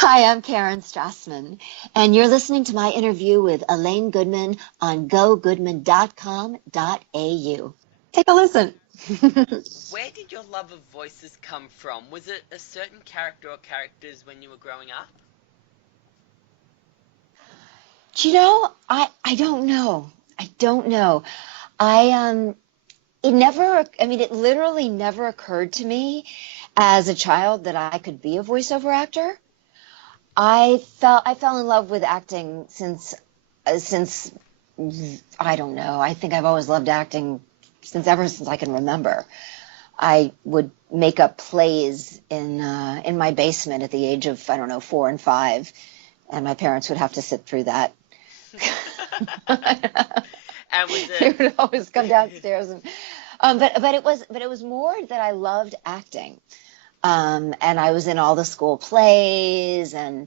Hi, I'm Karen Strassman, and you're listening to my interview with Elaine Goodman on gogoodman.com.au. Take a listen. Where did your love of voices come from? Was it a certain character or characters when you were growing up? I don't know. I don't know. I it never I mean it literally never occurred to me as a child that I could be a voiceover actor. I fell in love with acting since I don't know. I think I've always loved acting ever since I can remember. I would make up plays in my basement at the age of, I don't know, 4 and 5, and my parents would have to sit through that. And was They it would always come downstairs and but it was more that I loved acting. And I was in all the school plays, and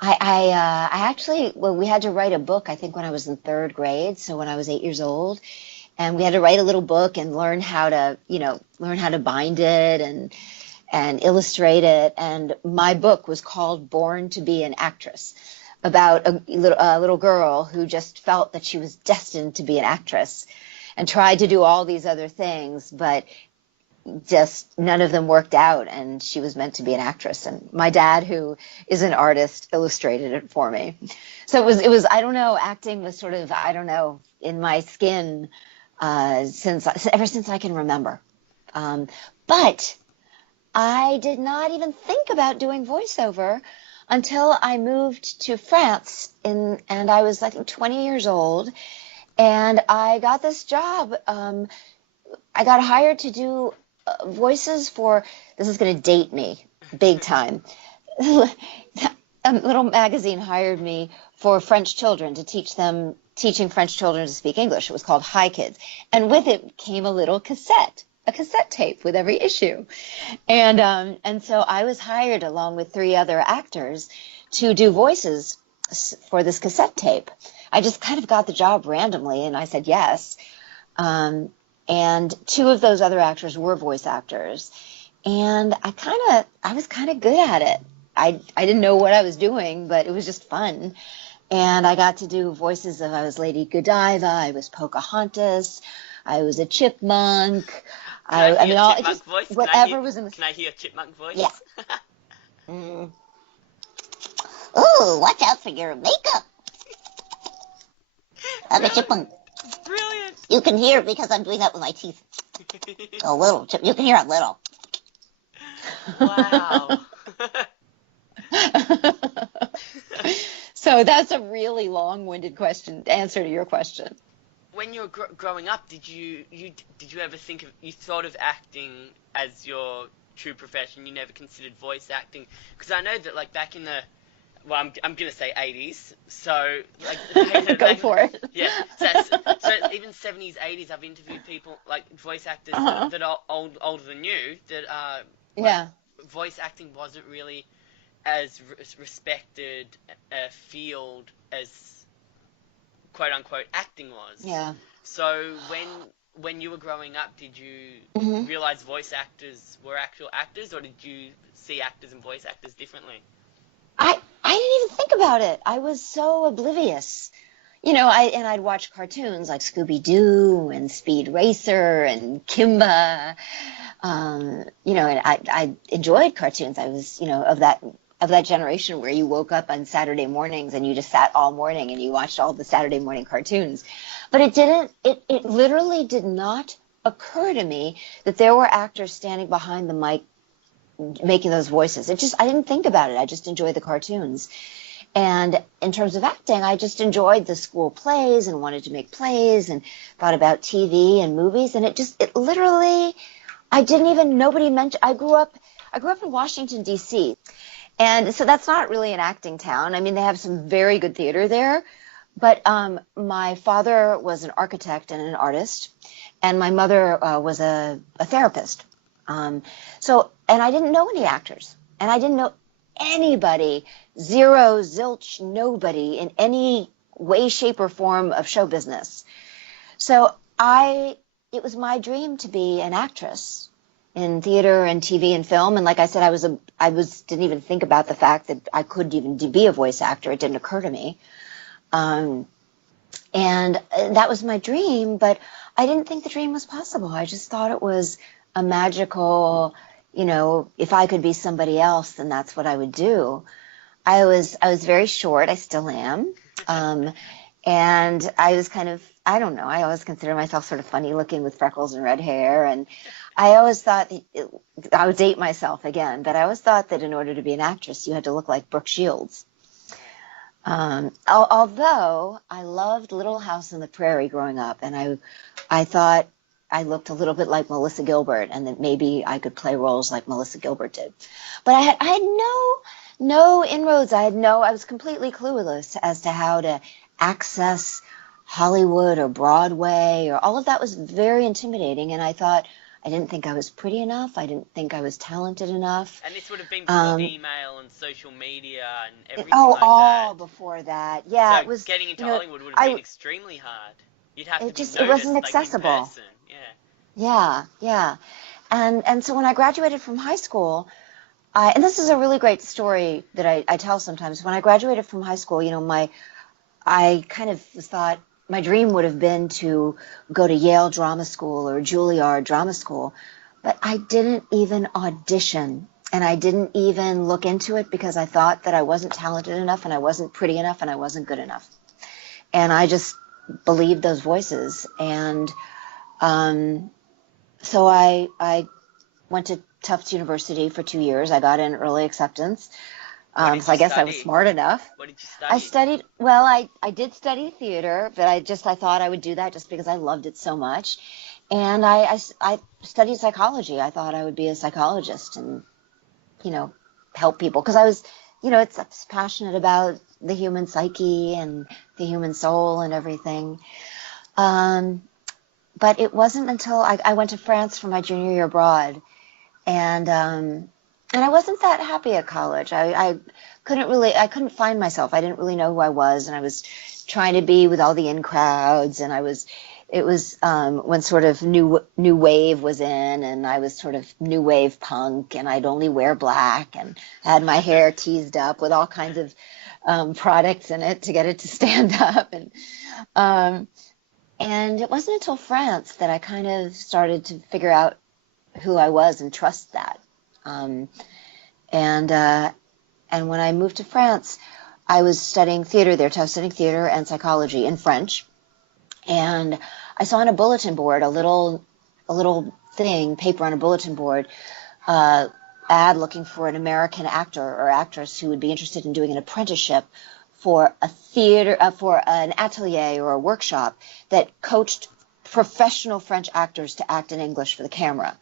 I actually, well, we had to write a book, I think, when I was in third grade, so when I was 8 years old, and we had to write a little book and learn how to bind it and illustrate it. And my book was called Born to be an Actress, about a little girl who just felt that she was destined to be an actress and tried to do all these other things, but just none of them worked out, and she was meant to be an actress. And my dad, who is an artist, illustrated it for me. So it was I don't know, acting was sort of, I don't know, in my skin ever since I can remember. But I did not even think about doing voiceover until I moved to France, and I was, I think, 20 years old, and I got this job. I got hired to do voices for, this is going to date me big time. A little magazine hired me for French children to teaching French children to speak English. It was called Hi Kids. And with it came a cassette tape with every issue. And so I was hired along with 3 other actors to do voices for this cassette tape. I just kind of got the job randomly, and I said yes. And 2 of those other actors were voice actors. And I was kind of good at it. I didn't know what I was doing, but it was just fun. And I got to do voices of, I was Lady Godiva, I was Pocahontas, I was a chipmunk. Can I I hear mean, chipmunk voice? whatever was in the, Can I hear chipmunk voice? yeah. Mm. Ooh, watch out for your makeup. I'm a Really? chipmunk. Brilliant. You can hear because I'm doing that with my teeth. A little chip. You can hear a little. Wow. So that's a really long-winded answer to your question. When you were growing up, did you ever think of, you thought of acting as your true profession? You never considered voice acting? Because I know that, like, back in the, well, I'm gonna say 80s. So, like, Go for it. yeah. So even 70s, 80s, I've interviewed people, like, voice actors Uh-huh. that are older than you, that like, Yeah. voice acting wasn't really as respected a field as quote unquote acting was. Yeah. So when you were growing up, did you Hmm. realize voice actors were actual actors, or did you see actors and voice actors differently? I didn't even think about it. I was so oblivious. I'd watch cartoons like Scooby Doo and Speed Racer and Kimba. And I enjoyed cartoons. I was, of that generation where you woke up on Saturday mornings and you just sat all morning and you watched all the Saturday morning cartoons. But it literally did not occur to me that there were actors standing behind the mic making those voices. I didn't think about it. I just enjoyed the cartoons. And in terms of acting, I just enjoyed the school plays and wanted to make plays and thought about TV and movies. And it literally, I didn't even, nobody mentioned, I grew up in Washington, D.C. And so that's not really an acting town. I mean, they have some very good theater there. But my father was an architect and an artist, and my mother was a therapist. And I didn't know any actors, and I didn't know anybody, zero, zilch, nobody in any way, shape, or form of show business. So it was my dream to be an actress. in theater and TV and film. And like I said, didn't even think about the fact that I could even be a voice actor. It didn't occur to me. And that was my dream, but I didn't think the dream was possible. I just thought it was a magical, if I could be somebody else, then that's what I would do. I was very short. I still am. And I was kind of, I don't know, I always consider myself sort of funny looking with freckles and red hair. And I always thought, I would date myself again, but I always thought that in order to be an actress, you had to look like Brooke Shields. Although I loved Little House on the Prairie growing up, and I thought I looked a little bit like Melissa Gilbert, and that maybe I could play roles like Melissa Gilbert did. But I had no inroads. I was completely clueless as to how to access Hollywood or Broadway, or all of that was very intimidating. And I thought, I didn't think I was pretty enough. I didn't think I was talented enough. And this would have been before email and social media and everything all before that. Yeah, so it was. Getting into Hollywood would have been extremely hard. You'd have to be noticed, it wasn't accessible. Like in person. Yeah. And so when I graduated from high school, and this is a really great story that I tell sometimes. When I graduated from high school, I kind of thought my dream would have been to go to Yale Drama School or Juilliard Drama School, but I didn't even audition, and I didn't even look into it because I thought that I wasn't talented enough, and I wasn't pretty enough, and I wasn't good enough. And I just believed those voices. And so I went to Tufts University for 2 years. I got in early acceptance. So I guess I was smart enough. What did you study? I did study theater, but I thought I would do that just because I loved it so much. And I studied psychology. I thought I would be a psychologist and, help people. Because I was passionate about the human psyche and the human soul and everything. But it wasn't until I went to France for my junior year abroad. And I wasn't that happy at college. I couldn't find myself. I didn't really know who I was, and I was trying to be with all the in crowds. And it was when sort of new wave was in, and I was sort of new wave punk, and I'd only wear black, and I had my hair teased up with all kinds of products in it to get it to stand up. And it wasn't until France that I kind of started to figure out who I was and trust that. And when I moved to France, I was studying theater there. I was studying theater and psychology in French. And I saw on a bulletin board, a little paper on a bulletin board, ad looking for an American actor or actress who would be interested in doing an apprenticeship for a theater, for an atelier or a workshop that coached professional French actors to act in English for the camera.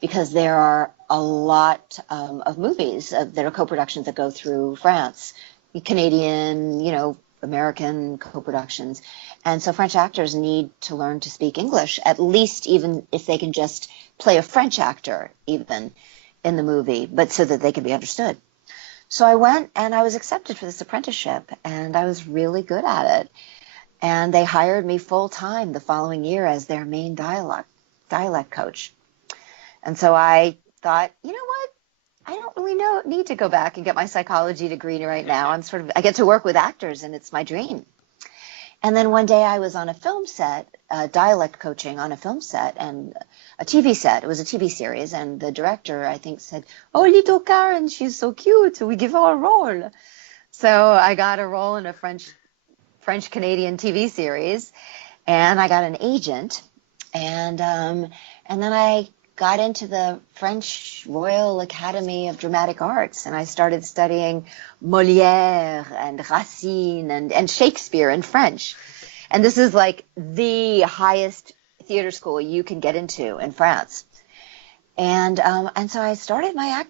Because there are a lot of movies that are co-productions that go through France, Canadian, American co-productions. And so French actors need to learn to speak English, at least even if they can just play a French actor even in the movie, but so that they can be understood. So I went and I was accepted for this apprenticeship, and I was really good at it. And they hired me full time the following year as their main dialect coach. And so I thought, you know what? I don't really need to go back and get my psychology degree right now. I get to work with actors, and it's my dream. And then one day I was on a film set, dialect coaching on a film set and a TV set. It was a TV series, and the director, I think, said, "Oh, little Karen, she's so cute. So we give her a role." So I got a role in a French-Canadian TV series, and I got an agent, and then I got into the French Royal Academy of Dramatic Arts, and I started studying Molière and Racine and Shakespeare in French. And this is like the highest theater school you can get into in France. And so I started my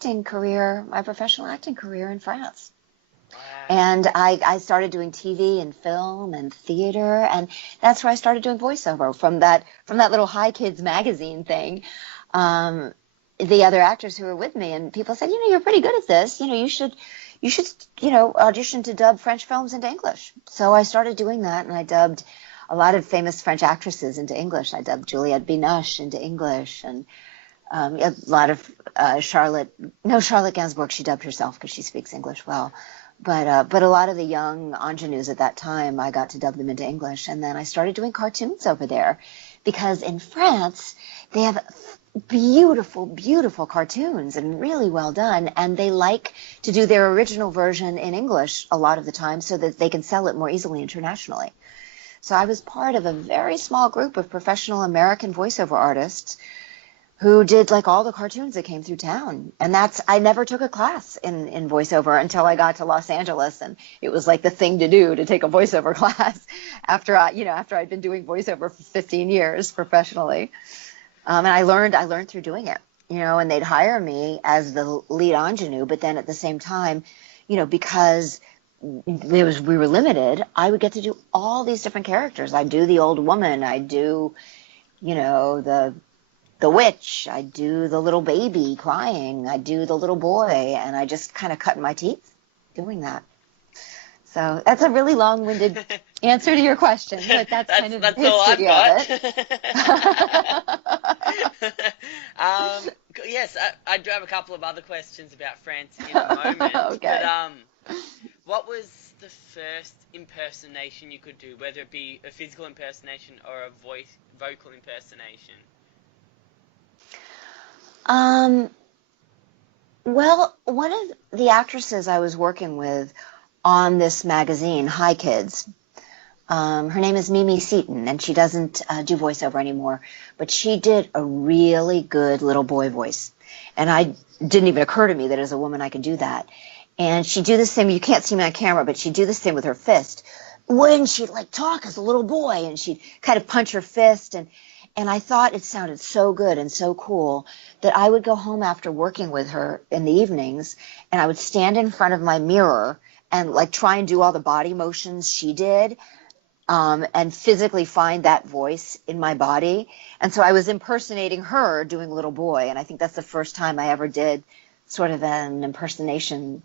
professional acting career in France. Wow. And I started doing TV and film and theater, and that's where I started doing voiceover from that little Hi Kids magazine thing. The other actors who were with me, and people said, you're pretty good at this. You should audition to dub French films into English. So I started doing that, and I dubbed a lot of famous French actresses into English. I dubbed Juliette Binoche into English, and A lot of Charlotte Gainsbourg, she dubbed herself because she speaks English well. But a lot of the young ingenues at that time, I got to dub them into English. And then I started doing cartoons over there because in France, they have beautiful, beautiful cartoons and really well done. And they like to do their original version in English a lot of the time so that they can sell it more easily internationally. So I was part of a very small group of professional American voiceover artists who did like all the cartoons that came through town. And I never took a class in voiceover until I got to Los Angeles. And it was like the thing to do to take a voiceover class after I'd been doing voiceover for 15 years professionally. And I learned through doing it, and they'd hire me as the lead ingenue. But then at the same time, because we were limited, I would get to do all these different characters. I'd do the old woman. I'd do, the witch. I'd do the little baby crying. I'd do the little boy. And I just kind of cut my teeth doing that. So that's a really long-winded answer to your question, but that's kind of the history of it. Yes, I do have a couple of other questions about France in a moment. Okay. But what was the first impersonation you could do, whether it be a physical impersonation or a vocal impersonation? Well, one of the actresses I was working with on this magazine, Hi Kids, her name is Mimi Seaton, and she doesn't do voiceover anymore, but she did a really good little boy voice. And I didn't even occur to me that as a woman I could do that. And she'd do the same, you can't see me on camera, but she'd do the same with her fist. When she'd like talk as a little boy, and she'd kind of punch her fist, and I thought it sounded so good and so cool that I would go home after working with her in the evenings, and I would stand in front of my mirror and like try and do all the body motions she did, and physically find that voice in my body. And so I was impersonating her doing little boy, and I think that's the first time I ever did sort of an impersonation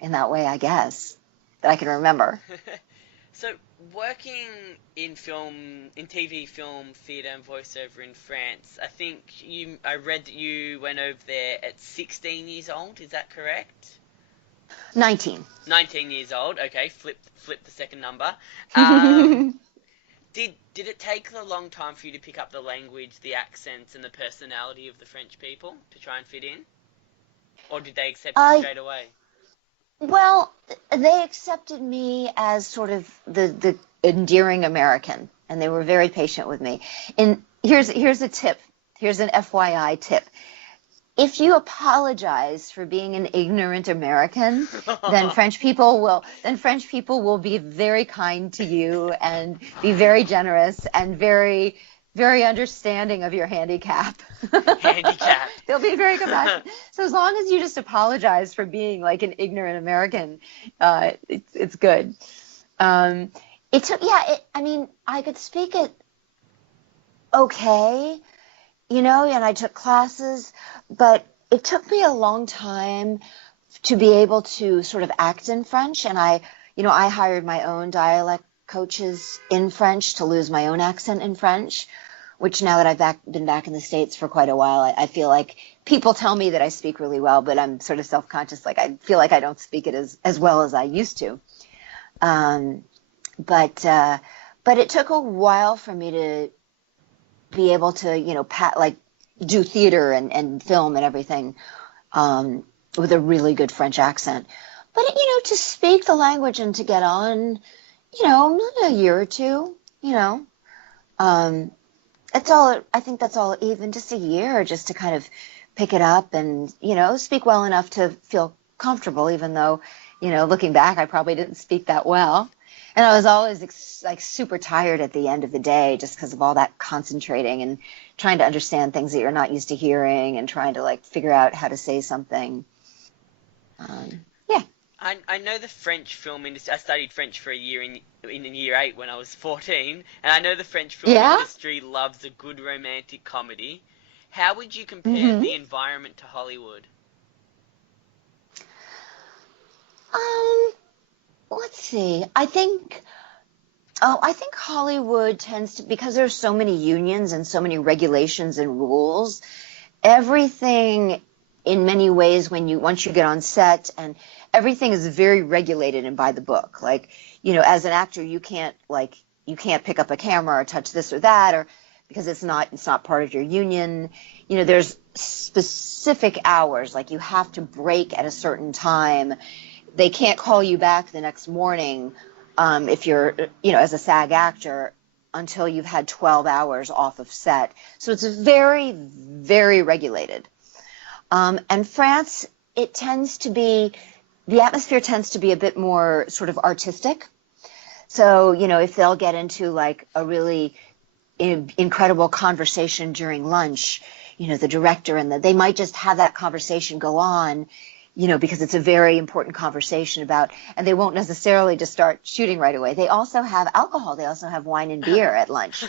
in that way, I guess, that I can remember. So working in TV, film, theatre and voiceover in France, I read that you went over there at 16 years old, is that correct? 19. 19 years old, okay, flip the second number. Did it take a long time for you to pick up the language, the accents and the personality of the French people to try and fit in? Or did they accept you straight away? Well, they accepted me as sort of the endearing American, and they were very patient with me. And here's a tip. Here's an FYI tip. If you apologize for being an ignorant American, then French people will be very kind to you and be very generous and very, very understanding of your handicap. Handicap. They'll be very compassionate. So as long as you just apologize for being like an ignorant American, it's good. I could speak it okay, and I took classes, but it took me a long time to be able to sort of act in French. And I hired my own dialect coaches in French to lose my own accent in French, which now that I've been back in the States for quite a while, I feel like people tell me that I speak really well, but I'm sort of self-conscious. Like I feel like I don't speak it as well as I used to. But it took a while for me to be able to, do theater and film and everything with a really good French accent. But, to speak the language and to get on, a year or two, I think that's all, even just a year, just to kind of pick it up and, speak well enough to feel comfortable, even though, looking back, I probably didn't speak that well. And I was always super tired at the end of the day just because of all that concentrating and trying to understand things that you're not used to hearing and trying to figure out how to say something. Yeah. I know the French film industry. I studied French for a year in year 8 when I was 14, and I know the French film industry loves a good romantic comedy. How would you compare the environment to Hollywood? Let's see. I think Hollywood tends to, because there's so many unions and so many regulations and rules, everything in many ways once you get on set, and everything is very regulated and by the book. Like, as an actor, you can't pick up a camera or touch this or that, or because it's not part of your union. There's specific hours, like you have to break at a certain time. They can't call you back the next morning if you're, as a SAG actor, until you've had 12 hours off of set. So it's very, very regulated. And France, the atmosphere tends to be a bit more sort of artistic. So, if they'll get into like a really incredible conversation during lunch, the director they might just have that conversation go on, because it's a very important conversation and they won't necessarily just start shooting right away. They also have alcohol. They also have wine and beer at lunch.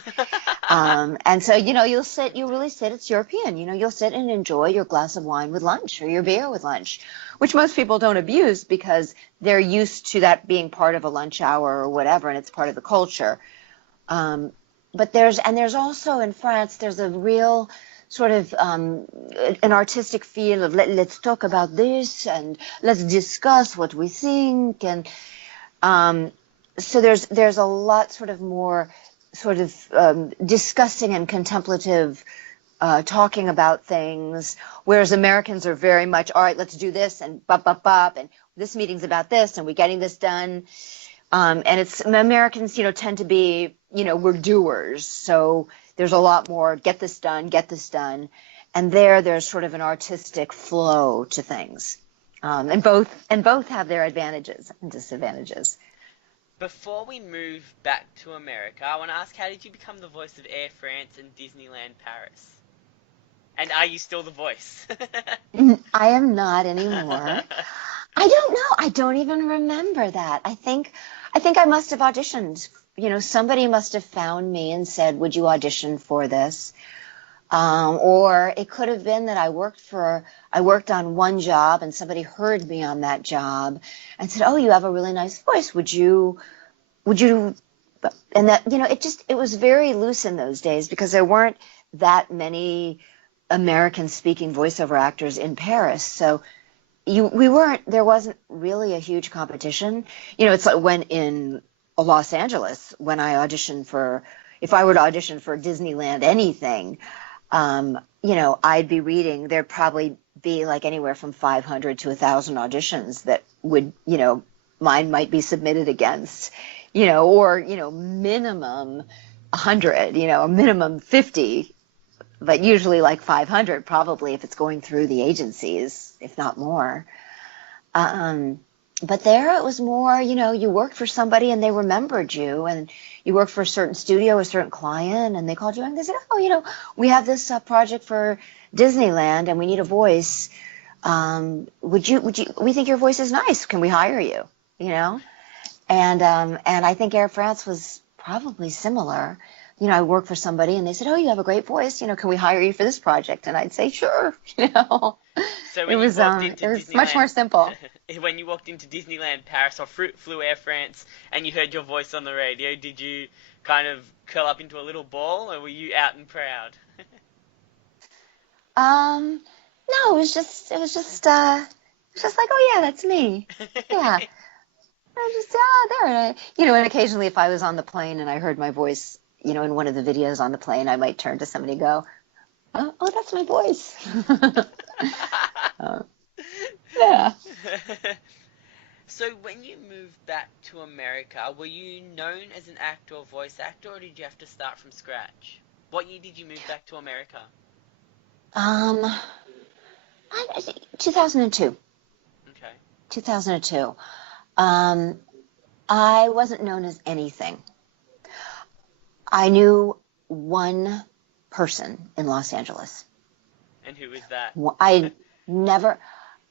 And so, you'll really sit, it's European, you'll sit and enjoy your glass of wine with lunch or your beer with lunch, which most people don't abuse because they're used to that being part of a lunch hour or whatever, and it's part of the culture. But there's also in France, there's a real sort of an artistic feel of let's talk about this and let's discuss what we think. And so there's a lot sort of more sort of discussing and contemplative talking about things, whereas Americans are very much, all right, let's do this and bop, and this meeting's about this and we're getting this done. And Americans, tend to be, we're doers. So there's a lot more get this done. And there's sort of an artistic flow to things. And both have their advantages and disadvantages. Before we move back to America, I want to ask, how did you become the voice of Air France and Disneyland Paris? And are you still the voice? I am not anymore. I don't know. I don't even remember that. I think I must have auditioned. Somebody must have found me and said, would you audition for this? Or it could have been that I worked on one job and somebody heard me on that job and said, oh, you have a really nice voice. Would you, and that, it was very loose in those days because there weren't that many American speaking voiceover actors in Paris. So there wasn't really a huge competition. It's like when in Los Angeles, when if I were to audition for Disneyland anything, I'd be reading, there'd probably be like anywhere from 500 to 1,000 auditions that would, mine might be submitted against, or, minimum 100, minimum 50, but usually like 500 probably if it's going through the agencies, if not more. But there it was more, you worked for somebody and they remembered you, and you worked for a certain studio, a certain client, and they called you and they said, oh, we have this project for Disneyland and we need a voice. We think your voice is nice. Can we hire you? And I think Air France was probably similar. I worked for somebody and they said, oh, you have a great voice. Can we hire you for this project? And I'd say, sure. So it was much more simple. When you walked into Disneyland Paris or flew Air France and you heard your voice on the radio, did you kind of curl up into a little ball, or were you out and proud? No, it was just like, oh yeah, that's me. Yeah. I just, there. And occasionally if I was on the plane and I heard my voice, in one of the videos on the plane, I might turn to somebody and go, oh, that's my voice. Yeah. So when you moved back to America, were you known as an actor or voice actor, or did you have to start from scratch? What year did you move back to America? 2002. Okay. 2002. I wasn't known as anything. I knew one person in Los Angeles. And who was that? I never.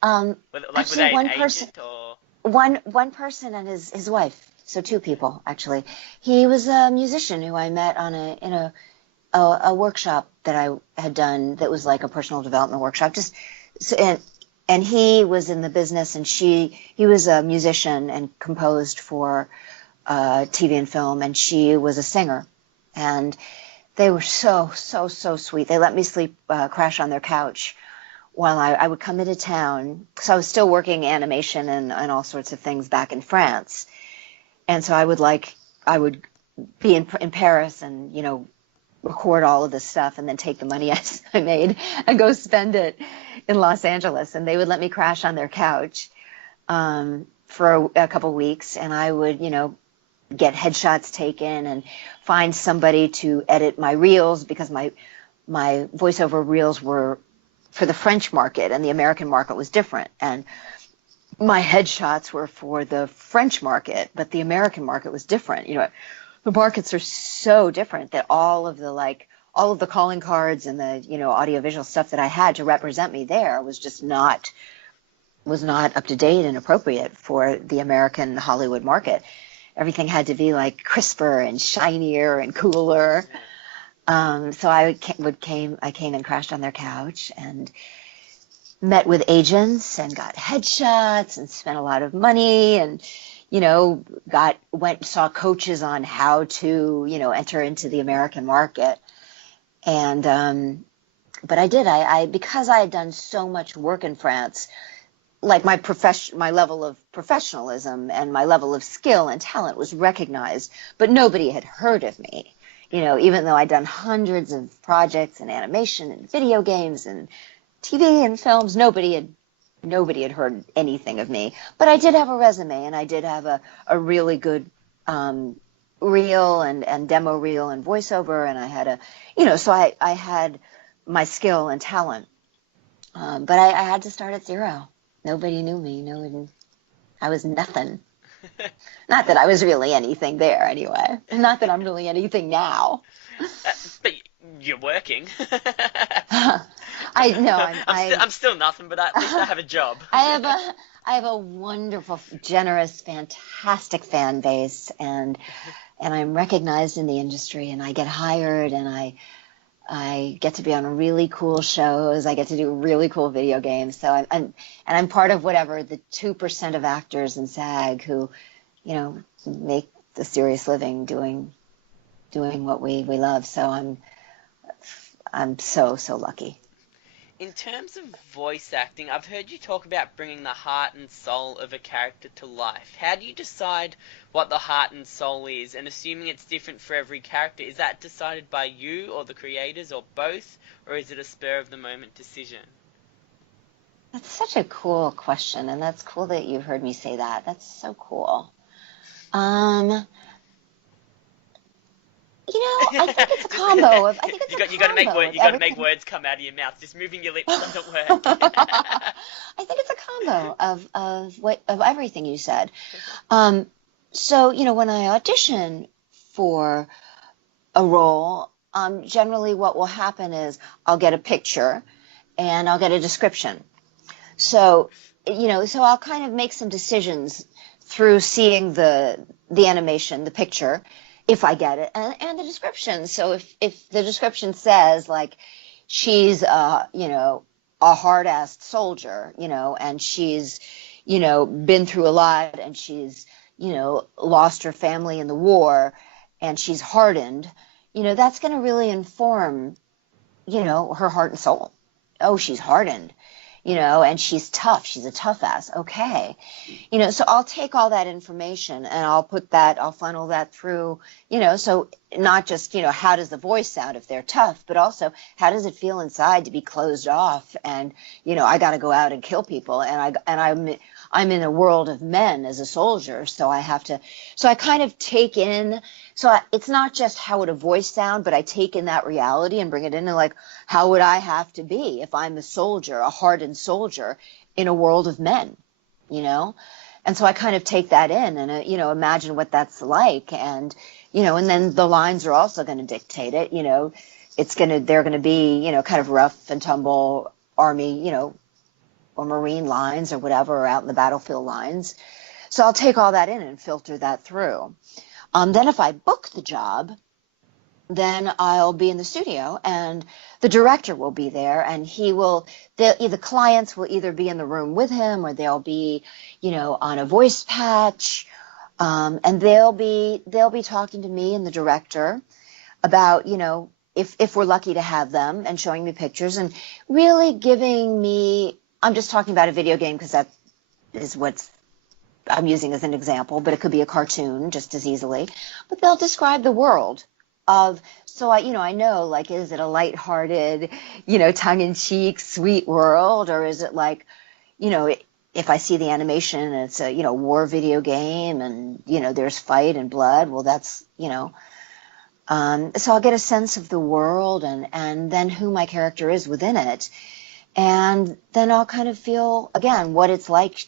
Actually, one person. Or? One person and his wife. So two people actually. He was a musician who I met in a workshop that I had done that was like a personal development workshop. And he was in the business, and he was a musician and composed for TV and film, and she was a singer. And They were so, so, so sweet. They let me crash on their couch while I would come into town. So I was still working animation and all sorts of things back in France. And so I would be in Paris and, record all of this stuff and then take the money I made and go spend it in Los Angeles. And they would let me crash on their couch for a couple weeks. And I would, get headshots taken and find somebody to edit my reels, because my voiceover reels were for the French market and the American market was different. And my headshots were for the French market, but the American market was different. The markets are so different that all of the calling cards and the, audiovisual stuff that I had to represent me there was not up to date and appropriate for the American Hollywood market. Everything had to be like crisper and shinier and cooler. So I came and crashed on their couch and met with agents and got headshots and spent a lot of money and, saw coaches on how to, enter into the American market. And, but I did, because I had done so much work in France, like my level of professionalism and my level of skill and talent was recognized, but nobody had heard of me. Even though I'd done hundreds of projects in animation and video games and TV and films, nobody had heard anything of me. But I did have a resume, and I did have a really good reel and demo reel and voiceover, and I had so I had my skill and talent. But I had to start at zero. Nobody knew me. I was nothing. Not that I was really anything there anyway. Not that I'm really anything now. But you're working. I know. I'm still nothing, but at least I have a job. I have a wonderful, generous, fantastic fan base, and I'm recognized in the industry, and I get hired, and I get to be on really cool shows. I get to do really cool video games. So I'm part of whatever the 2% of actors in SAG who, make the serious living doing what we love. So I'm so, so lucky. In terms of voice acting, I've heard you talk about bringing the heart and soul of a character to life. How do you decide what the heart and soul is? And assuming it's different for every character, is that decided by you or the creators or both? Or is it a spur-of-the-moment decision? That's such a cool question, and that's cool that you heard me say that. That's so cool. I think it's a combo of. You got to make words come out of your mouth. Just moving your lips doesn't work. I think it's a combo of everything you said. So when I audition for a role, generally what will happen is I'll get a picture and I'll get a description. So I'll kind of make some decisions through seeing the animation, the picture, if I get it, and the description. So if the description says like she's a hard-assed soldier, and she's been through a lot, and she's lost her family in the war, and she's hardened, that's going to really inform her heart and soul. Oh, she's hardened. And she's tough. She's a tough ass. Okay. So I'll take all that information and I'll funnel that through, so not just, how does the voice sound if they're tough, but also how does it feel inside to be closed off and, I got to go out and kill people. And I'm in a world of men as a soldier. So I kind of take in, it's not just how would a voice sound, but I take in that reality and bring it into like, how would I have to be if I'm a soldier, a hardened soldier in a world of men, And so I kind of take that in and, imagine what that's like. And, and then the lines are also going to dictate it, they're going to be, kind of rough and tumble army, or Marine lines or whatever, or out in the battlefield lines. So I'll take all that in and filter that through. Then if I book the job, then I'll be in the studio and the director will be there, and the clients will either be in the room with him or they'll be, on a voice patch, and they'll be talking to me and the director about, if we're lucky to have them, and showing me pictures and really giving me, I'm just talking about a video game because that is what's I'm using as an example, but it could be a cartoon just as easily. But they'll describe the world of, so I know, like, is it a lighthearted, tongue-in-cheek, sweet world, or is it like, if I see the animation and it's a, war video game and, there's fight and blood, well, that's, so I'll get a sense of the world and then who my character is within it. And then I'll kind of feel, again, what it's like.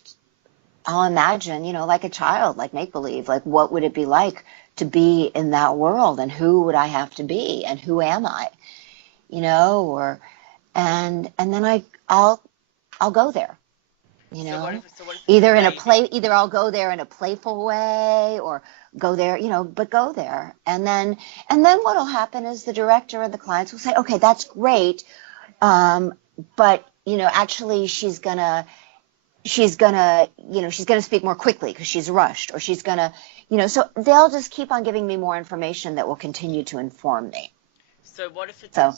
I'll imagine, like a child, like make-believe, like what would it be like to be in that world, and who would I have to be, and who am I, and then I'll go there, So what if either it's either I'll go there in a playful way, or go there, but go there. And then what'll happen is the director and the clients will say, okay, that's great. But, actually she's gonna speak more quickly because she's rushed, or she's gonna, so they'll just keep on giving me more information that will continue to inform me. So what if it's a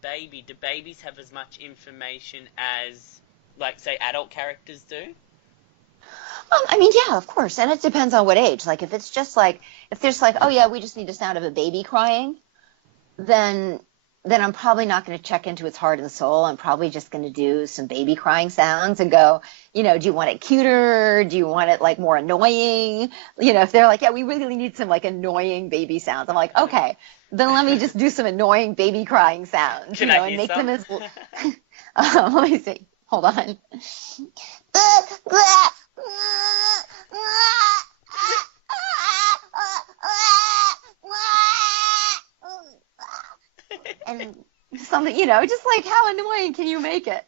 baby? Do babies have as much information as, like, say, adult characters do? Yeah, of course. And it depends on what age. Like, if there's like, oh yeah, we just need the sound of a baby crying, then I'm probably not going to check into its heart and soul. I'm probably just going to do some baby crying sounds and go, do you want it cuter? Do you want it like more annoying? If they're like, yeah, we really need some like annoying baby sounds. I'm like, okay, then let me just do some annoying baby crying sounds, Can I and hear make some? them as, let me see. Hold on. And something, just like, how annoying can you make it?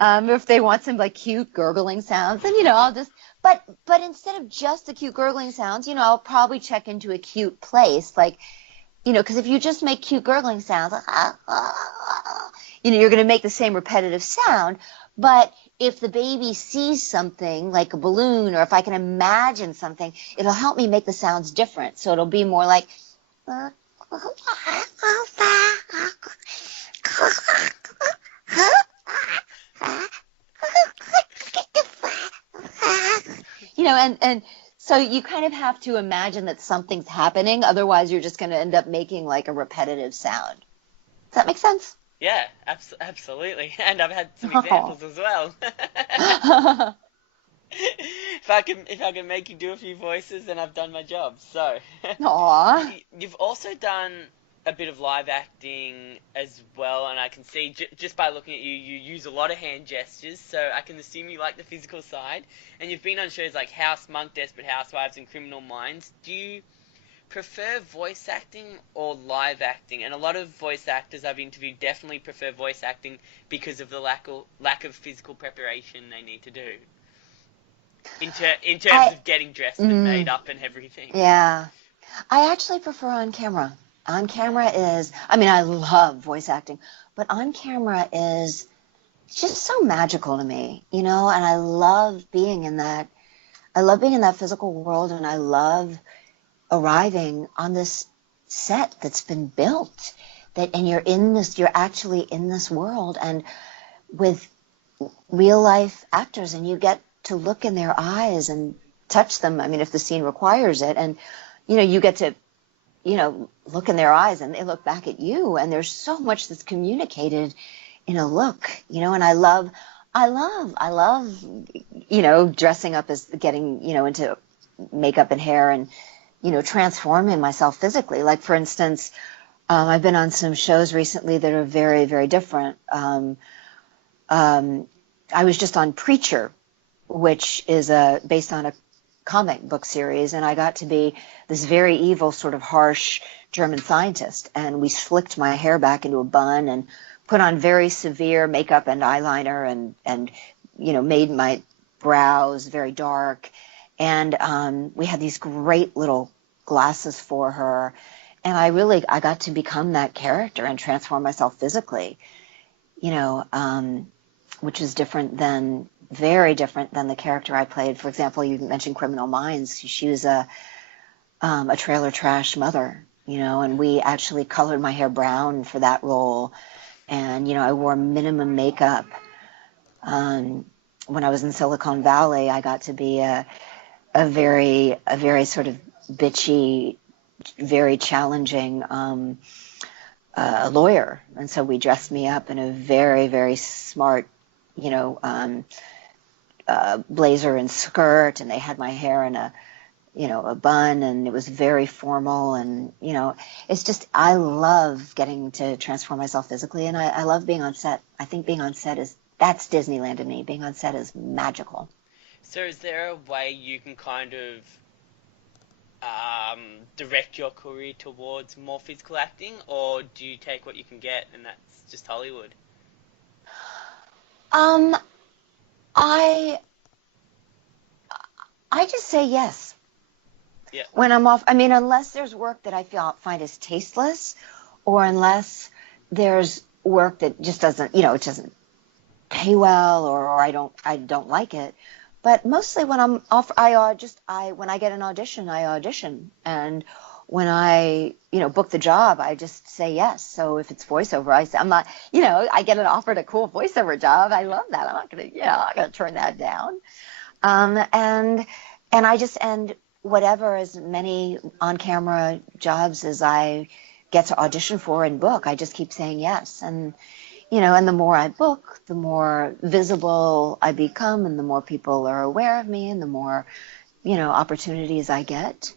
If they want some like cute gurgling sounds, then I'll just, but instead of just the cute gurgling sounds, I'll probably check into a cute place, like, because if you just make cute gurgling sounds, you're going to make the same repetitive sound. But if the baby sees something like a balloon, or if I can imagine something, it'll help me make the sounds different. So it'll be more like, and so you kind of have to imagine that something's happening. Otherwise, you're just going to end up making like a repetitive sound. Does that make sense? Yeah, absolutely. And I've had some examples as well. If I can make you do a few voices, then I've done my job. So, Aww. You've also done a bit of live acting as well, and I can see just by looking at you, you use a lot of hand gestures, so I can assume you like the physical side. And you've been on shows like House Monk, Desperate Housewives, and Criminal Minds. Do you prefer voice acting or live acting? And a lot of voice actors I've interviewed definitely prefer voice acting because of the lack of physical preparation they need to do in terms of getting dressed and made up and everything. Yeah. I actually prefer on camera. On camera is, I love voice acting, but on camera is just so magical to me, and I love being in that. I love being in that physical world, and I love arriving on this set that's been built, and you're actually in this world and with real life actors, and you get to look in their eyes and touch them. If the scene requires it, and you get to look in their eyes and they look back at you, and there's so much that's communicated in a look, and I love, dressing up as getting, into makeup and hair and, transforming myself physically. Like, for instance, I've been on some shows recently that are very, very different. I was just on Preacher, which is based on a comic book series, and I got to be this very evil, sort of harsh German scientist, and we slicked my hair back into a bun and put on very severe makeup and eyeliner and made my brows very dark, and we had these great little glasses for her, and I got to become that character and transform myself physically, which is very different than the character I played. For example, you mentioned Criminal Minds. She was a trailer trash mother, and we actually colored my hair brown for that role. And, I wore minimum makeup. When I was in Silicon Valley, I got to be a very sort of bitchy, very challenging lawyer. And so we dressed me up in a very, very smart, blazer and skirt, and they had my hair in a bun, and it was very formal. And, it's just, I love getting to transform myself physically, and I love being on set. I think being on set that's Disneyland to me. Being on set is magical. So is there a way you can kind of direct your career towards more physical acting, or do you take what you can get and that's just Hollywood? Um, I I just say yes. Yeah. When I'm off, I mean, unless there's work that I find is tasteless, or unless there's work that just doesn't, it doesn't pay well, or I don't like it. But mostly when I'm off, when I get an audition, I audition. And when I, book the job, I just say yes. So if it's voiceover, I'm not, I get an offered a cool voiceover job. I love that. I'm not gonna turn that down. And and whatever, as many on-camera jobs as I get to audition for and book, I just keep saying yes. And the more I book, the more visible I become, and the more people are aware of me, and the more, opportunities I get.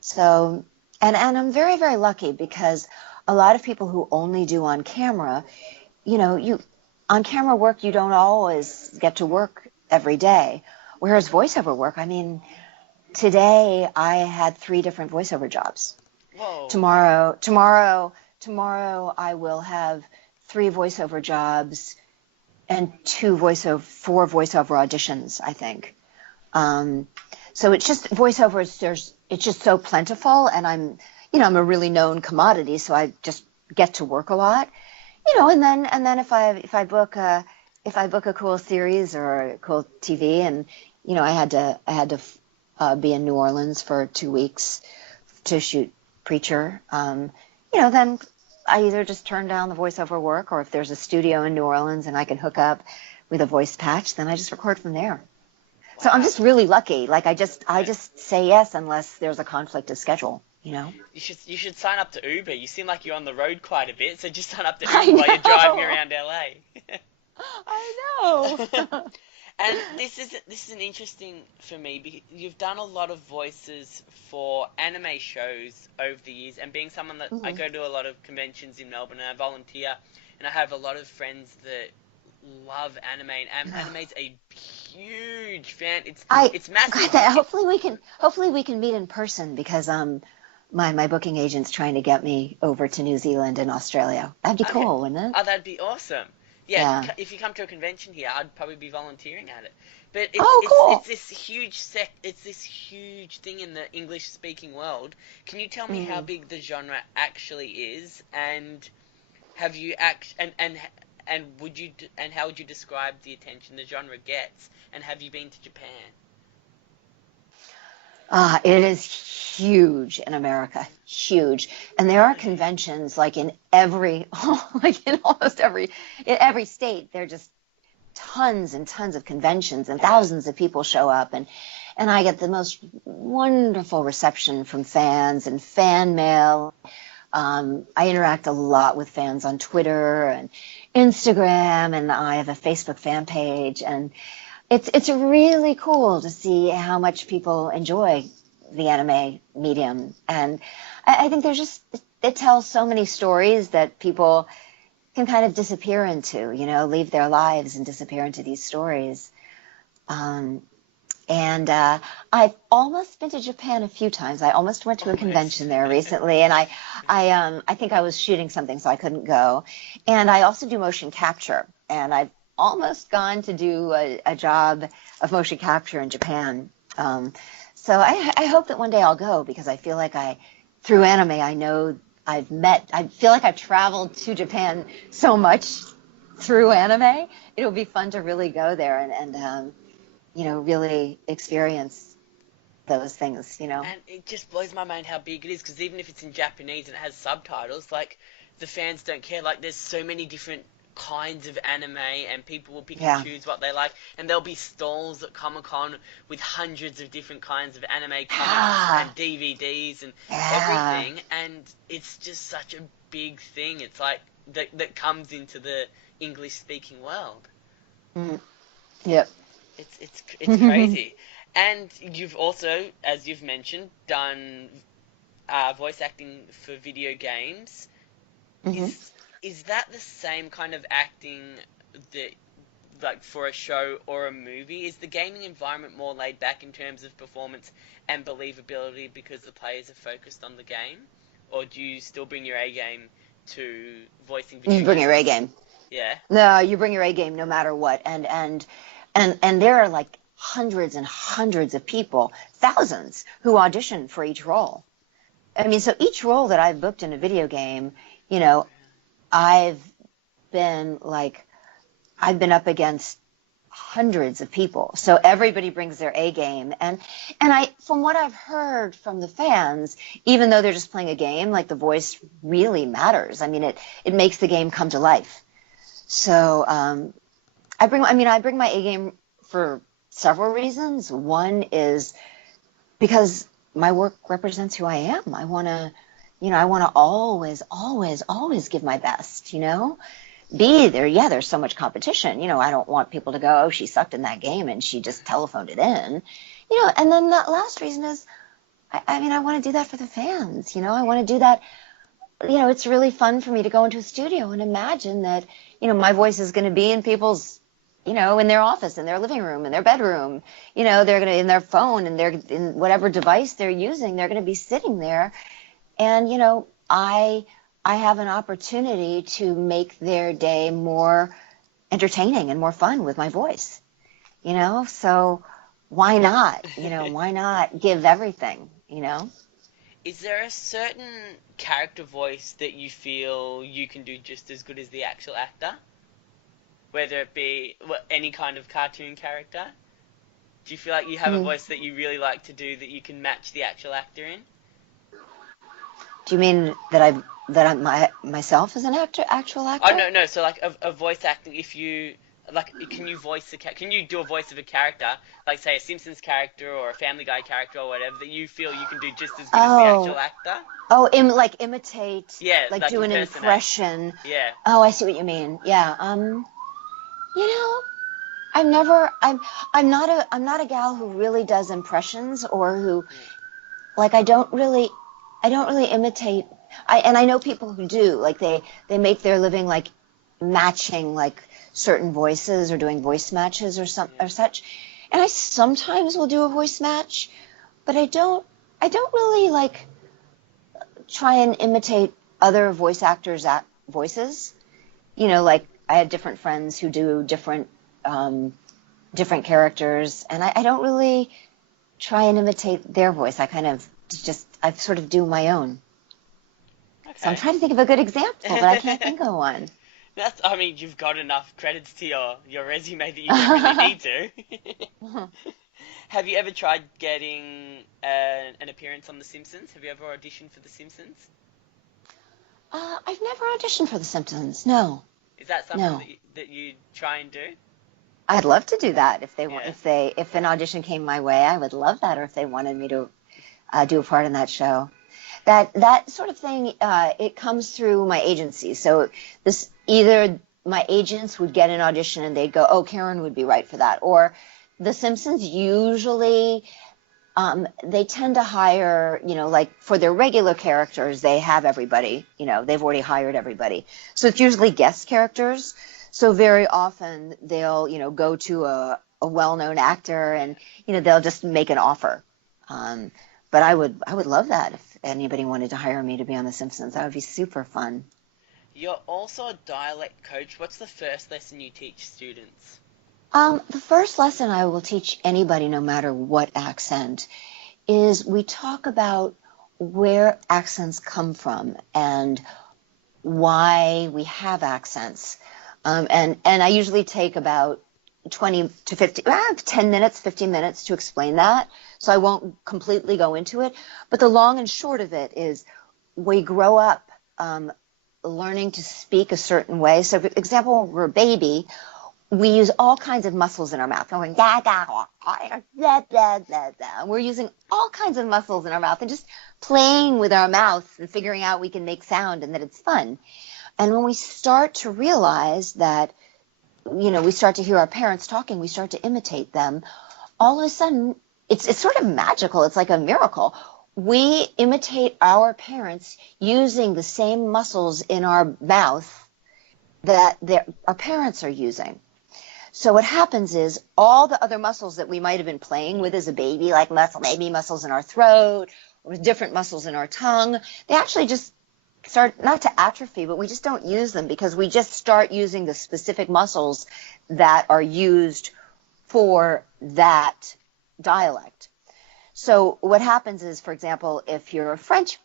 So, and I'm very, very lucky, because a lot of people who only do on camera, you on camera work, you don't always get to work every day. Whereas voiceover work, I mean, today I had 3 different voiceover jobs. Whoa. Tomorrow I will have 3 voiceover jobs and 4 voiceover auditions, I think. So it's just voiceovers. It's just so plentiful, and I'm a really known commodity, so I just get to work a lot. And then if I book a cool series or a cool TV, and I had to be in New Orleans for 2 weeks to shoot Preacher. Then I either just turn down the voiceover work, or if there's a studio in New Orleans and I can hook up with a voice patch, then I just record from there. So I'm Wow. just really lucky. Like, I Yeah. just say yes unless there's a conflict of schedule. You should sign up to Uber. You seem like you're on the road quite a bit, so just sign up to I Uber while you're driving know. around LA. I know. And this is an interesting for me because you've done a lot of voices for anime shows over the years, and being someone that I Mhm. go to a lot of conventions in Melbourne and I volunteer, and I have a lot of friends that love anime, and anime's a huge fan. It's I it's massive. God, hopefully we can meet in person, because my booking agent's trying to get me over to New Zealand and Australia. That'd be Okay. cool, wouldn't it? Oh, that'd be awesome. Yeah, Yeah. if you come to a convention here, I'd probably be volunteering at it. But Oh, it's cool. this it's this huge thing in the English speaking world. Can you tell me how Mm. big the genre actually is, and have you and how would you describe the attention the genre gets, and have you been to Japan? It is huge in America, huge. And there are Really? conventions like in every, like in almost in every state. There are just tons and tons of conventions, and Yeah. thousands of people show up, and I get the most wonderful reception from fans and fan mail. I interact a lot with fans on Twitter and Instagram, and I have a Facebook fan page, and it's really cool to see how much people enjoy the anime medium. And I think it tells so many stories that people can kind of disappear into, leave their lives and disappear into these stories. Um, and I've almost been to Japan a few times. I almost went to a Almost. convention there recently, and I think I was shooting something, so I couldn't go. And I also do motion capture, and I've almost gone to do a job of motion capture in Japan. So I hope that one day I'll go, because I feel like through anime, I know I feel like I've traveled to Japan so much through anime. It'll be fun to really go there and really experience. those things, you know. And it just blows my mind how big it is, because even if it's in Japanese and it has subtitles, like, the fans don't care. Like, there's so many different kinds of anime, and people will pick and Yeah. choose what they like. And there'll be stalls at Comic-Con with hundreds of different kinds of anime comics Yeah. and DVDs and Yeah. everything. And it's just such a big thing. It's like that comes into the English-speaking world. Mm. Yep. It's crazy. And you've also, as you've mentioned, done voice acting for video games. Hmm. Is that the same kind of acting that, like, for a show or a movie? Is the gaming environment more laid back in terms of performance and believability because the players are focused on the game? Or do you still bring your A game to voicing video You bring your A games? game. Yeah. No, you bring your A game no matter what. And there are like hundreds and hundreds of people, thousands, who audition for each role. I mean, so each role that I've booked in a video game, you know, I've been like, I've been up against hundreds of people. So everybody brings their A game. And I, from what I've heard from the fans, even though they're just playing a game, like the voice really matters. I mean, it makes the game come to life. So I bring my A game for several reasons. One is because my work represents who I am. I want to, I want to always, always, always give my best, B, there's so much competition. I don't want people to go, oh, she sucked in that game and she just telephoned it in. And then the last reason is, I want to do that for the fans. I want to do that. It's really fun for me to go into a studio and imagine that, my voice is going to be in people's, in their office, in their living room, in their bedroom, they're going to, in their phone, and they're in whatever device they're using, they're going to be sitting there. And, I have an opportunity to make their day more entertaining and more fun with my voice, so why not, why not give everything. Is there a certain character voice that you feel you can do just as good as the actual actor? Whether it be any kind of cartoon character? Do you feel like you have a voice that you really like to do that you can match the actual actor in? Do you mean that I'm myself as an actual actor? Oh, no. So, like, a voice acting, if you, like, can you can you do a voice of a character, like, say, a Simpsons character or a Family Guy character or whatever, that you feel you can do just as good as the actual actor? Oh, imitate, Yeah, like do an impersonate. impression. Yeah. Oh, I see what you mean. Yeah. You know, I'm not a gal who really does impressions, or who, like, I don't really imitate. And I know people who do, like, they make their living, like, matching, like, certain voices, or doing voice matches or such. And I sometimes will do a voice match, but I don't really, like, try and imitate other voice actors' voices. Like, I have different friends who do different characters, and I don't really try and imitate their voice. I sort of do my own. Okay. So I'm trying to think of a good example, but I can't think of one. I mean, you've got enough credits to your resume that you don't really need to. Have you ever tried getting an appearance on The Simpsons? Have you ever auditioned for The Simpsons? I've never auditioned for The Simpsons. No. Is that something that you try and do? I'd love to do that if they want. Yeah. If an audition came my way, I would love that. Or if they wanted me to do a part in that show, that sort of thing. It comes through my agency. So either my agents would get an audition and they'd go, "Oh, Karen would be right for that," or The Simpsons usually. They tend to hire, like, for their regular characters, they have everybody, they've already hired everybody. So it's usually guest characters. So very often they'll, go to a well-known actor and, they'll just make an offer. But I would love that if anybody wanted to hire me to be on The Simpsons. That would be super fun. You're also a dialect coach. What's the first lesson you teach students? The first lesson I will teach anybody, no matter what accent, is we talk about where accents come from and why we have accents. And I usually take about 20 to 50, 10 minutes, 15 minutes to explain that. So I won't completely go into it. But the long and short of it is we grow up learning to speak a certain way. So, for example, when we're a baby, we use all kinds of muscles in our mouth. Going, da, da, da, da, da, da, da. We're using all kinds of muscles in our mouth and just playing with our mouth and figuring out we can make sound and that it's fun. And when we start to realize that, we start to hear our parents talking, we start to imitate them, all of a sudden, it's sort of magical. It's like a miracle. We imitate our parents using the same muscles in our mouth that our parents are using. So what happens is all the other muscles that we might have been playing with as a baby, like maybe muscles in our throat or different muscles in our tongue, they actually just start not to atrophy, but we just don't use them because we just start using the specific muscles that are used for that dialect. So what happens is, for example, if you're a French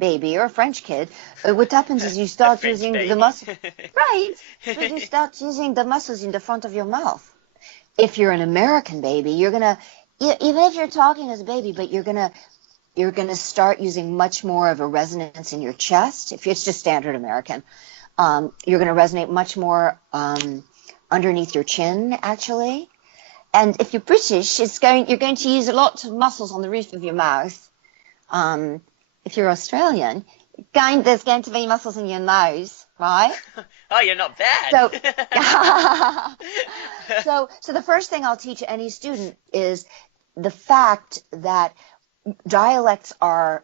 baby or a French kid, what happens is you start using the muscles, right? But you start using the muscles in the front of your mouth. If you're an American baby, you're gonna, even if you're talking as a baby, but you're gonna start using much more of a resonance in your chest. If it's just standard American, you're gonna resonate much more underneath your chin, actually. And if you're British, you're going to use a lot of muscles on the roof of your mouth. If you're Australian, there's going to be muscles in your nose, right? Oh, you're not bad. So the first thing I'll teach any student is the fact that dialects and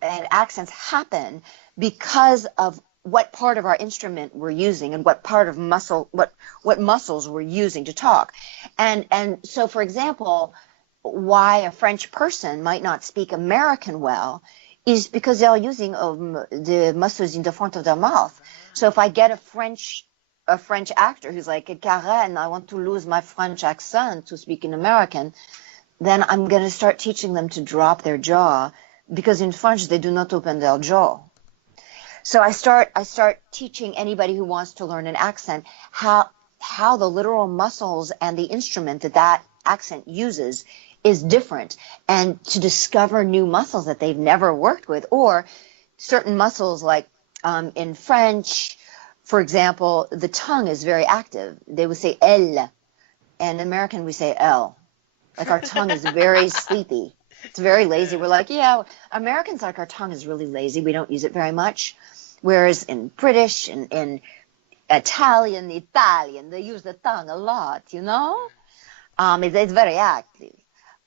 accents happen because of what part of our instrument we're using and what part of what muscles we're using to talk. And so, for example, why a French person might not speak American well is because they're using the muscles in the front of their mouth. So if I get a French actor who's like, Karen, I want to lose my French accent to speak in American, then I'm going to start teaching them to drop their jaw because in French they do not open their jaw. So I start teaching anybody who wants to learn an accent how the literal muscles and the instrument that accent uses is different, and to discover new muscles that they've never worked with, or certain muscles like in French, for example, the tongue is very active. They would say elle, and in American we say elle. Like our tongue is very sleepy. It's very lazy. We're like, yeah, Americans, like our tongue is really lazy. We don't use it very much. Whereas in British and in Italian, they use the tongue a lot, It's very active.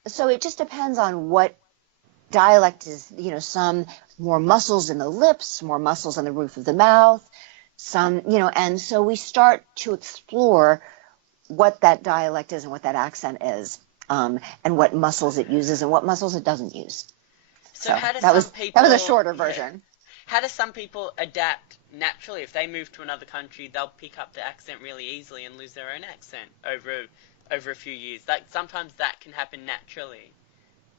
So it just depends on what dialect is, some more muscles in the lips, more muscles on the roof of the mouth, some, and so we start to explore what that dialect is and what that accent is, and what muscles it uses and what muscles it doesn't use. So how do some people... That was a shorter version. How do some people adapt naturally? If they move to another country, they'll pick up the accent really easily and lose their own accent over a few years. Like, sometimes that can happen naturally.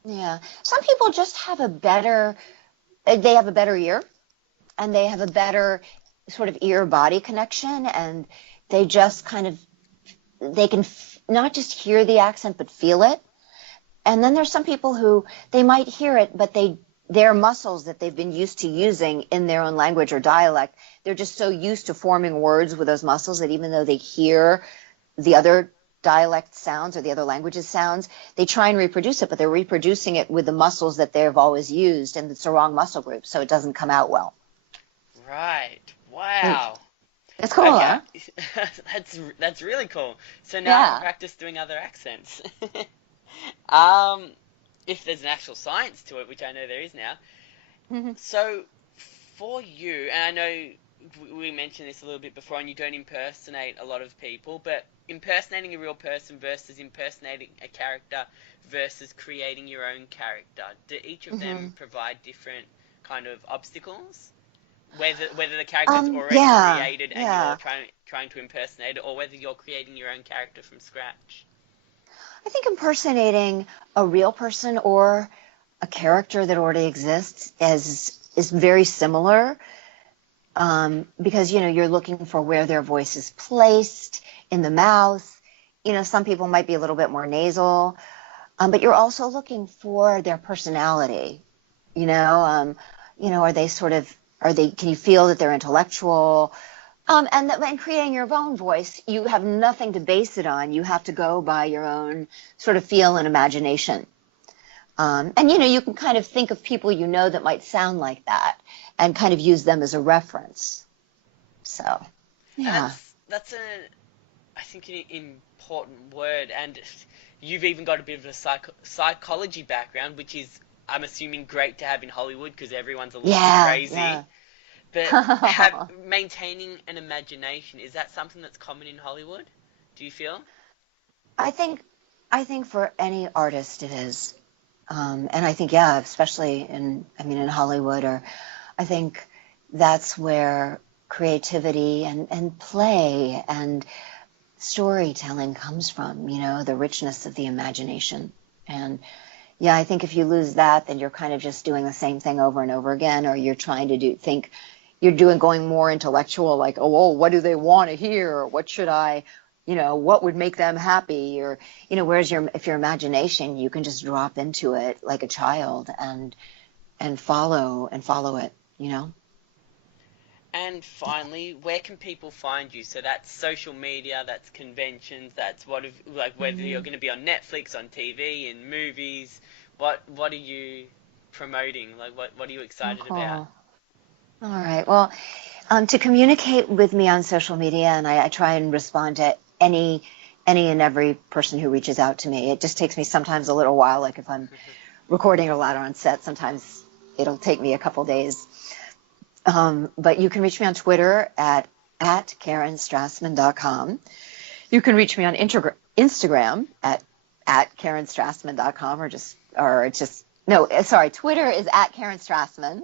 Yeah. Some people just have a better ear, and they have a better sort of ear-body connection, and they just they can not just hear the accent, but feel it. And then there's some people who, they might hear it, but their muscles that they've been used to using in their own language or dialect, they're just so used to forming words with those muscles that even though they hear the other dialect sounds or the other languages sounds, they try and reproduce it, but they're reproducing it with the muscles that they've always used, and it's the wrong muscle group, so it doesn't come out well. Right. Wow. It's cool, okay. Huh? That's really cool. So now I practice doing other accents. If there's an actual science to it, which I know there is now. Mm-hmm. So for you, and I know we mentioned this a little bit before, and you don't impersonate a lot of people, but impersonating a real person versus impersonating a character versus creating your own character, do each of them provide different kind of obstacles? Whether the character's already created and you're trying to impersonate it, or whether you're creating your own character from scratch? I think impersonating a real person or a character that already exists is very similar, because you're looking for where their voice is placed in the mouth, some people might be a little bit more nasal, but you're also looking for their personality. Are they can you feel that they're intellectual? And creating your own voice, you have nothing to base it on. You have to go by your own sort of feel and imagination. And you can kind of think of people that might sound like that and kind of use them as a reference. So, yeah. And I think, an important word. And you've even got a bit of a psychology background, which is, I'm assuming, great to have in Hollywood because everyone's a little crazy. Yeah. But maintaining an imagination, is that something that's common in Hollywood? Do you feel? I think for any artist it is. And I think, yeah, especially in Hollywood, or I think that's where creativity and play and storytelling comes from, the richness of the imagination. And yeah, I think if you lose that, then you're kind of just doing the same thing over and over again, or you're trying to going more intellectual, like, oh, what do they want to hear? Or what should I, what would make them happy? Or, whereas if your imagination, you can just drop into it like a child and follow it, And finally, where can people find you? So that's social media, that's conventions, that's whether you're going to be on Netflix, on TV, in movies. What are you promoting? Like, what are you excited about? All right. Well, to communicate with me on social media, and I try and respond to any and every person who reaches out to me. It just takes me sometimes a little while, like if I'm recording a lot on set, sometimes it'll take me a couple days. But you can reach me on Twitter at KarenStrassman.com. You can reach me on Instagram at KarenStrassman.com Twitter is at Karen Strassman.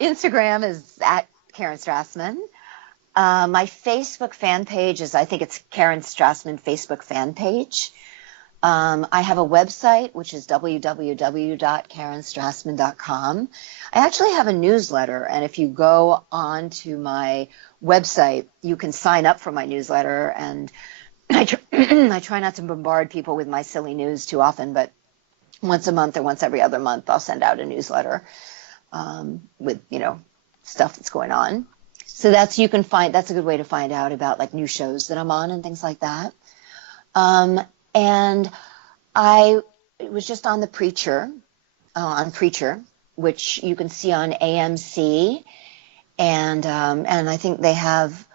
Instagram is at Karen Strassman. My Facebook fan page I think it's Karen Strassman Facebook fan page. I have a website, which is www.karenstrassman.com. I actually have a newsletter, and if you go on to my website, you can sign up for my newsletter, and I try not to bombard people with my silly news too often, but once a month or once every other month, I'll send out a newsletter with, stuff that's going on. So that's a good way to find out about like new shows that I'm on and things like that. And I was just on Preacher, which you can see on AMC, and I think they have.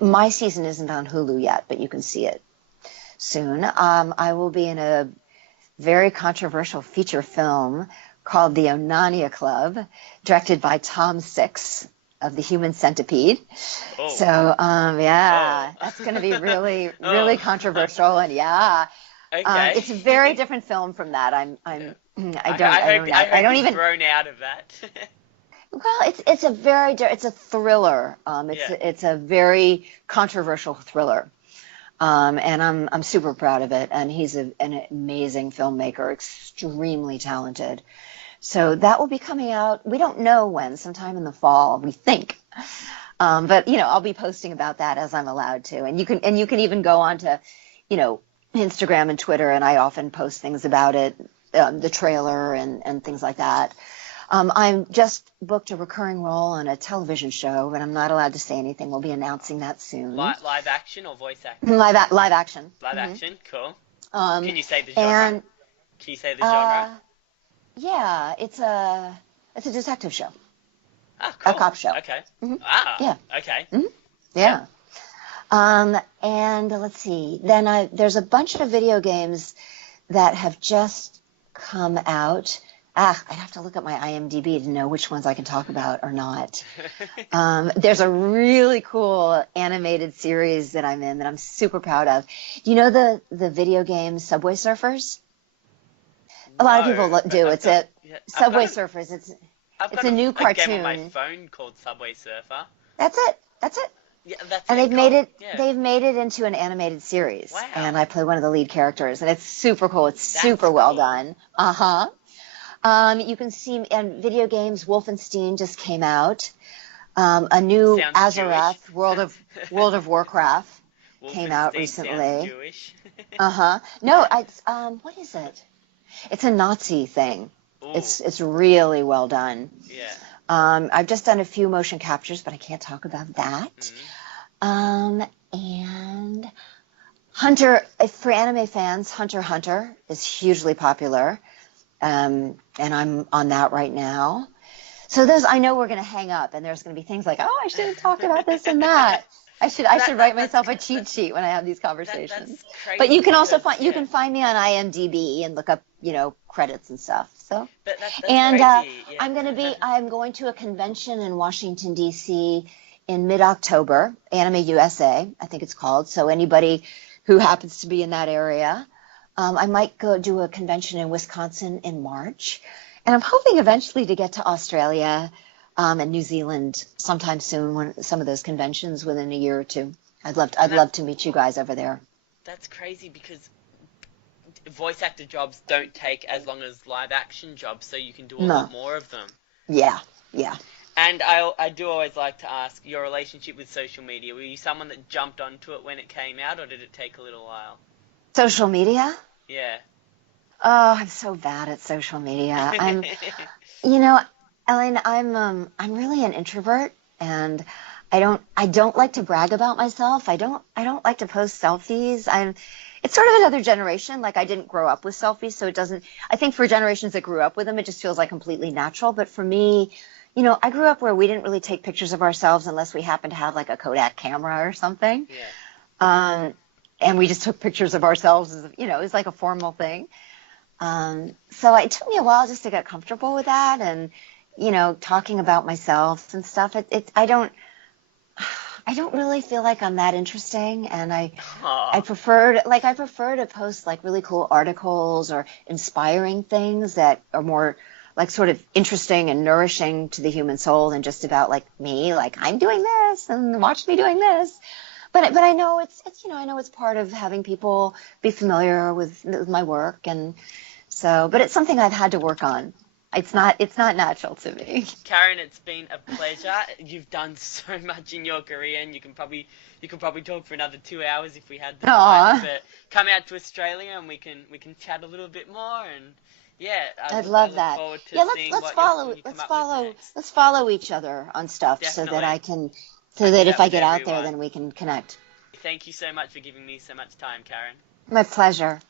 My season isn't on Hulu yet, but you can see it soon. I will be in a very controversial feature film called The Onania Club, directed by Tom Six of The Human Centipede. Oh. So, that's going to be really, really controversial, and okay. It's a very different film from that. I don't even thrown out of that. Well, it's a thriller. It's a very controversial thriller. And I'm super proud of it. And he's an amazing filmmaker, extremely talented. So that will be coming out. We don't know when, sometime in the fall, we think. But I'll be posting about that as I'm allowed to. And you can even go on to, Instagram and Twitter, and I often post things about it, the trailer and things like that. I'm just booked a recurring role on a television show, but I'm not allowed to say anything. We'll be announcing that soon. Live action or voice acting? Live action. Live action, cool. Can you say the genre? Yeah, it's a detective show. Ah, cool. A cop show. Okay. Mm-hmm. Ah, yeah. Okay. Mm-hmm. Yeah. And let's see. Then there's a bunch of video games that have just come out. I'd have to look at my IMDb to know which ones I can talk about or not. There's a really cool animated series that I'm in that I'm super proud of. Do you know the video game Subway Surfers? A lot of people do. It's Subway Surfers. It's a new cartoon. Game on my phone called Subway Surfer. That's it. Yeah, that's and it. They've made it into an animated series. Wow. And I play one of the lead characters, and it's super cool. It's super well done. You can see in video games, Wolfenstein just came out. A new Azeroth, World of Warcraft. came out Wolfenstein sounds recently. Jewish. Uh-huh. No, it's what is it? It's a Nazi thing. Ooh, It's really well done. yeah. I've just done a few motion captures, but I can't talk about that. Mm. And Hunter, for anime fans, Hunter x Hunter is hugely popular, and I'm on that right now. So those, I know we're going to hang up, and there's going to be things like, oh, I should have talked about this and that. I should write myself a cheat sheet when I have these conversations. That's But crazy you can also because find you can find me on IMDb and look up, credits and stuff. So, that's and crazy. Yeah. I'm going to a convention in Washington D.C. in mid-October, Anime USA, I think it's called. So anybody who happens to be in that area, I might go do a convention in Wisconsin in March, and I'm hoping eventually to get to Australia and New Zealand sometime soon. When some of those conventions within a year or two, I'd love to meet you guys over there. That's crazy because voice actor jobs don't take as long as live action jobs, so you can do a No, lot more of them. yeah, yeah. And I do always like to ask your relationship with social media. Were you someone that jumped onto it when it came out, or did it take a little while? Social media? Yeah. Oh, I'm so bad at social media. You know, Ellen, I'm really an introvert, and I don't like to brag about myself. I don't like to post selfies. It's sort of another generation. Like, I didn't grow up with selfies, so it doesn't. I think for generations that grew up with them, it just feels like completely natural. But for me, I grew up where we didn't really take pictures of ourselves unless we happened to have like a Kodak camera or something. Yeah. And we just took pictures of ourselves as, it was like a formal thing. So it took me a while just to get comfortable with that, and talking about myself and stuff. I don't really feel like I'm that interesting, and I Aw. prefer to post like really cool articles or inspiring things that are more like sort of interesting and nourishing to the human soul than just about like me, like I'm doing this and watch me doing this. But I know it's I know it's part of having people be familiar with my work, and so, but it's something I've had to work on. It's not natural to me. Karen, it's been a pleasure. You've done so much in your career, and you can probably talk for another 2 hours if we had the time. Aw, But come out to Australia, and we can chat a little bit more. And yeah, I'd I love look that. forward to Yeah, seeing what you come up with next. let's follow each other on stuff Definitely, so I do that if that I with get out there, everyone. then we can connect. Thank you so much for giving me so much time, Karen. My pleasure.